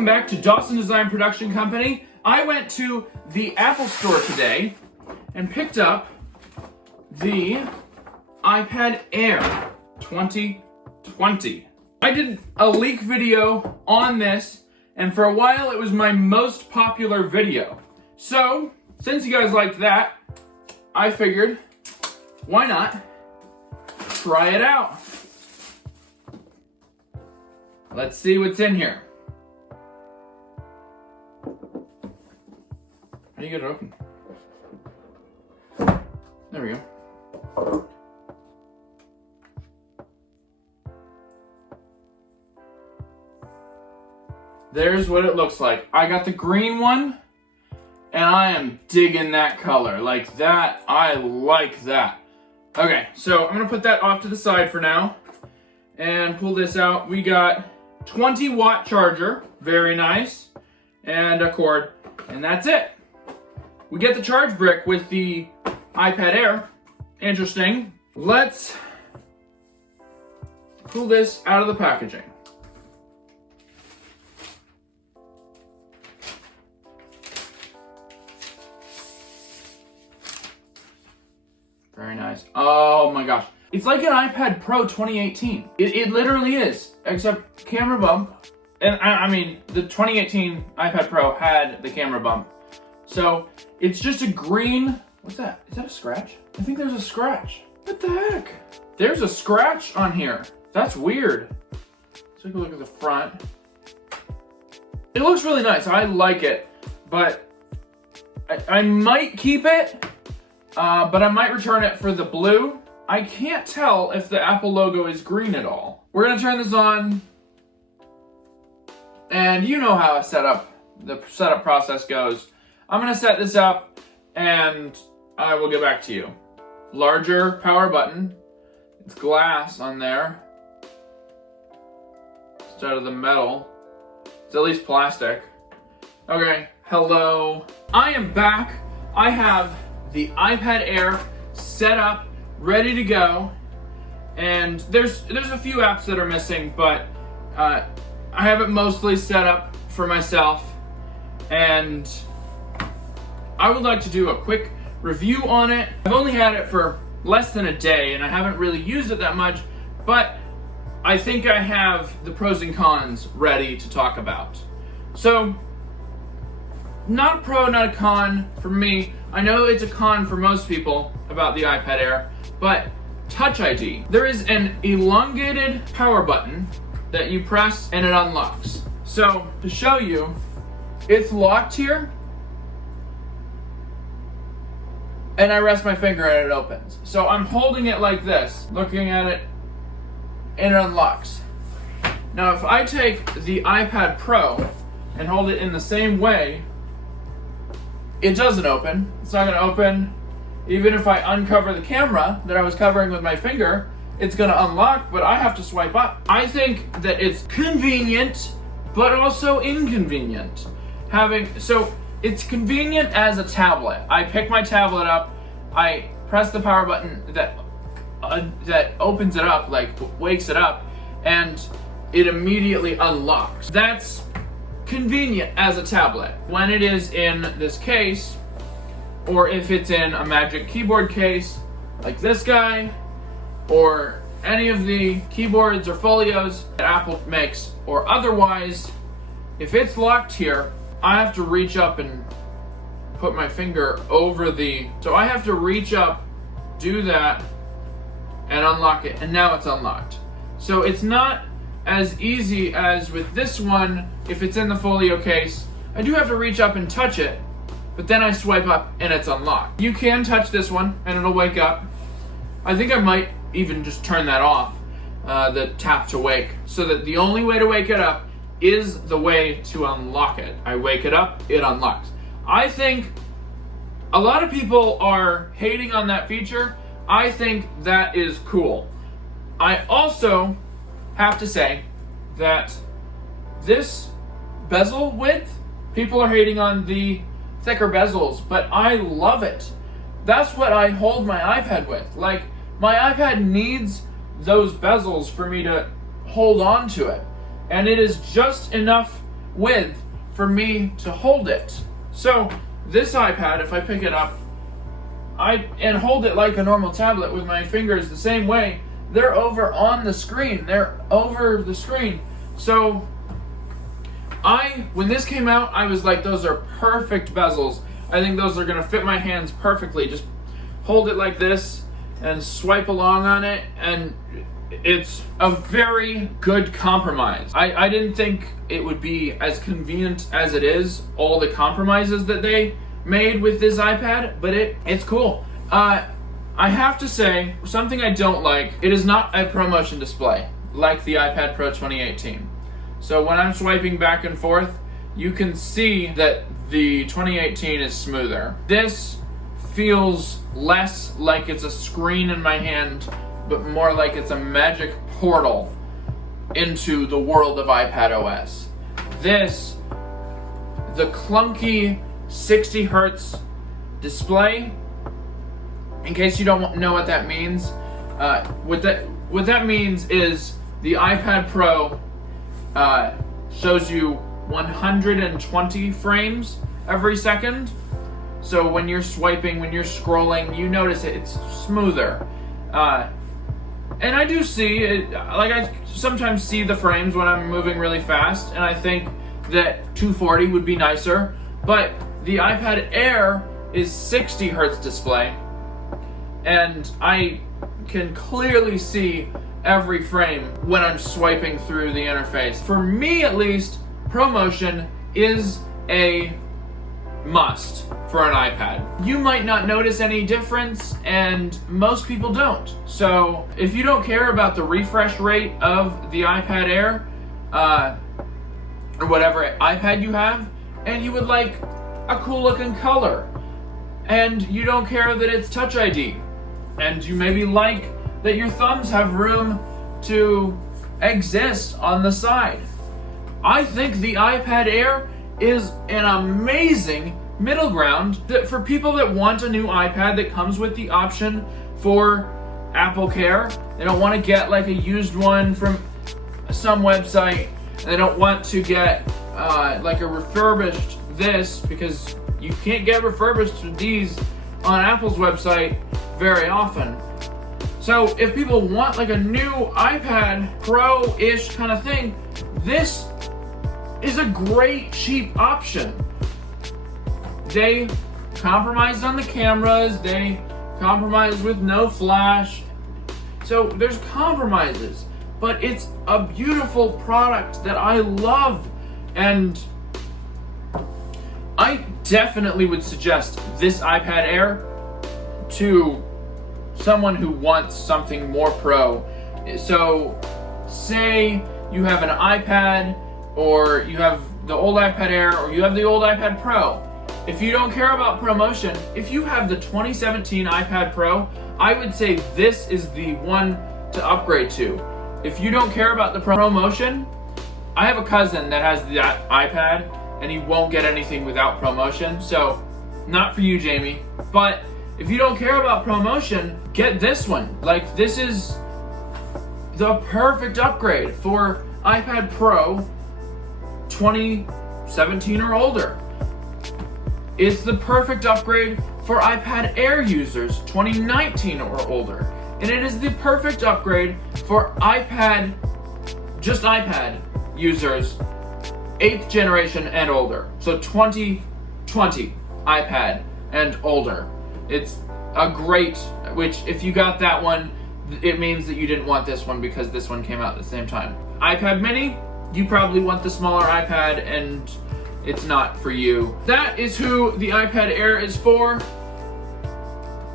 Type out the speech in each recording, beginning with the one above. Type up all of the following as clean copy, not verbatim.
Welcome back to Dawson Design Production Company. I went to the Apple Store today and picked up the iPad Air 2020. I did a leak video on this, and for a while it was my most popular video. So, since you guys liked that, I figured, why not try it out? Let's see what's in here. How do you get it open? There we go. There's what it looks like. I got the green one, and I am digging that color. Like that, I like that. Okay, so I'm gonna put that off to the side for now and pull this out. We got 20-watt charger, very nice, and a cord, and that's it. We get the charge brick with the iPad Air. Interesting. Let's pull this out of the packaging. Very nice. Oh my gosh. It's like an iPad Pro 2018. It literally is, except camera bump. And I mean, the 2018 iPad Pro had the camera bump. So it's just a green, what's that? Is that a scratch? I think there's a scratch. What the heck? There's a scratch on here. That's weird. Let's take a look at the front. It looks really nice. I like it, but I might keep it, but I might return it for the blue. I can't tell if the Apple logo is green at all. We're gonna turn this on, and you know how the setup process goes. I'm gonna set this up, and I will get back to you. Larger power button. It's glass on there instead of the metal. It's at least plastic. Okay, hello. I am back. I have the iPad Air set up, ready to go, and there's a few apps that are missing, but I have it mostly set up for myself, and I would like to do a quick review on it. I've only had it for less than a day, and I haven't really used it that much, but I think I have the pros and cons ready to talk about. So, not a pro, not a con for me. I know it's a con for most people about the iPad Air, but Touch ID. There is an elongated power button that you press and it unlocks. So, to show you, it's locked here, and I rest my finger and it opens. So I'm holding it like this, looking at it, and it unlocks. Now if I take the iPad Pro and hold it in the same way, it doesn't open. It's not gonna open. Even if I uncover the camera that I was covering with my finger, it's gonna unlock, but I have to swipe up. I think that it's convenient, but also inconvenient. So it's convenient as a tablet. I pick my tablet up, I press the power button that opens it up, like wakes it up, and it immediately unlocks. That's convenient as a tablet. When it is in this case, or if it's in a Magic Keyboard case, like this guy, or any of the keyboards or folios that Apple makes, or otherwise, if it's locked here, I have to reach up and put my finger over so I have to reach up, do that, and unlock it, and now it's unlocked. So it's not as easy as with this one. If it's in the folio case, I do have to reach up and touch it, but then I swipe up and it's unlocked. You can touch this one and it'll wake up. I think I might even just turn that off, the tap to wake, so that the only way to wake it up is the way to unlock it. I wake it up, it unlocks. I think a lot of people are hating on that feature. I think that is cool. I also have to say that this bezel width, people are hating on the thicker bezels, but I love it. That's what I hold my iPad with. Like, my iPad needs those bezels for me to hold on to it. And it is just enough width for me to hold it. So this iPad, if I pick it up and hold it like a normal tablet with my fingers the same way, they're over on the screen. They're over the screen. So when this came out, I was like, those are perfect bezels. I think those are gonna fit my hands perfectly. Just hold it like this and swipe along on it, and it's a very good compromise. I didn't think it would be as convenient as it is, all the compromises that they made with this iPad, but it's cool. I have to say, something I don't like, it is not a ProMotion display like the iPad Pro 2018. So when I'm swiping back and forth, you can see that the 2018 is smoother. This feels less like it's a screen in my hand, but more like it's a magic portal into the world of iPad OS. The clunky 60 hertz display, in case you don't know what that means, what that means is the iPad Pro shows you 120 frames every second. So when you're swiping, when you're scrolling, you notice it's smoother. And I do see it, like I sometimes see the frames when I'm moving really fast, and I think that 240 would be nicer, but the iPad Air is 60 hertz display, and I can clearly see every frame when I'm swiping through the interface. For me at least, ProMotion is a must for an iPad. You might not notice any difference, and most people don't. So if you don't care about the refresh rate of the iPad Air, or whatever iPad you have, and you would like a cool looking color, and you don't care that it's Touch ID, and you maybe like that your thumbs have room to exist on the side, I think the iPad Air is an amazing middle ground that for people that want a new iPad that comes with the option for Apple Care. They don't want to get like a used one from some website. They don't want to get like a refurbished this, because you can't get refurbished these on Apple's website very often. So if people want like a new iPad Pro-ish kind of thing, this is a great cheap option. They compromised on the cameras, they compromised with no flash, so there's compromises, but it's a beautiful product that I love, and I definitely would suggest this iPad Air to someone who wants something more pro. So say you have an iPad, or you have the old iPad Air, or you have the old iPad Pro. If you don't care about ProMotion, if you have the 2017 iPad Pro, I would say this is the one to upgrade to. If you don't care about the ProMotion, I have a cousin that has that iPad and he won't get anything without ProMotion, so not for you, Jamie. But if you don't care about ProMotion, get this one. Like, this is the perfect upgrade for iPad Pro 2017 or older. It's the perfect upgrade for iPad Air users 2019 or older. And it is the perfect upgrade for just iPad users 8th generation and older. So 2020 iPad and older. It's a great, which if you got that one, it means that you didn't want this one because this one came out at the same time. iPad mini, you probably want the smaller iPad and it's not for you. That is who the iPad Air is for.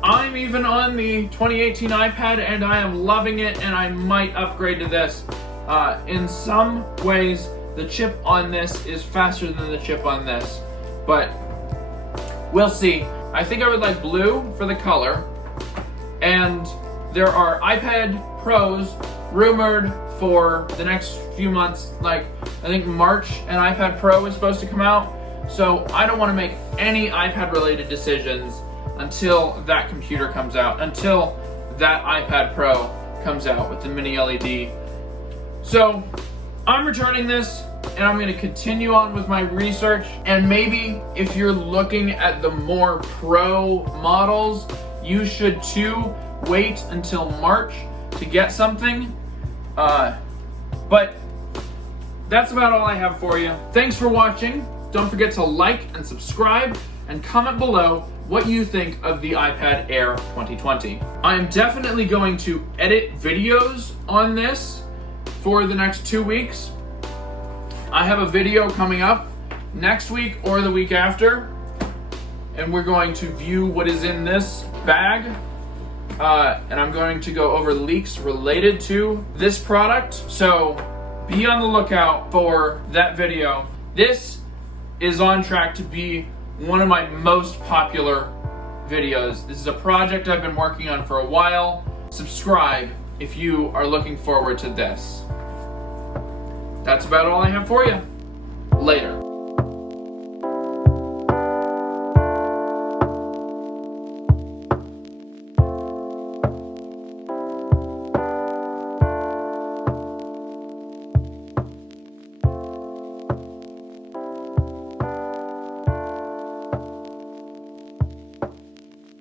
I'm even on the 2018 iPad and I am loving it, and I might upgrade to this. In some ways, the chip on this is faster than the chip on this, but we'll see. I think I would like blue for the color, and there are iPad Pros rumored for the next few months. Like, I think March an iPad Pro is supposed to come out, so I don't want to make any iPad related decisions until that computer comes out, until that iPad Pro comes out with the mini LED. So I'm returning this and I'm going to continue on with my research. And maybe if you're looking at the more pro models, you should too wait until March to get something. But that's about all I have for you. Thanks for watching. Don't forget to like and subscribe and comment below what you think of the iPad Air 2020. I'm definitely going to edit videos on this for the next 2 weeks. I have a video coming up next week or the week after, and we're going to view what is in this bag. And I'm going to go over leaks related to this product. So be on the lookout for that video. This is on track to be one of my most popular videos. This is a project I've been working on for a while. Subscribe if you are looking forward to this. That's about all I have for you. Later.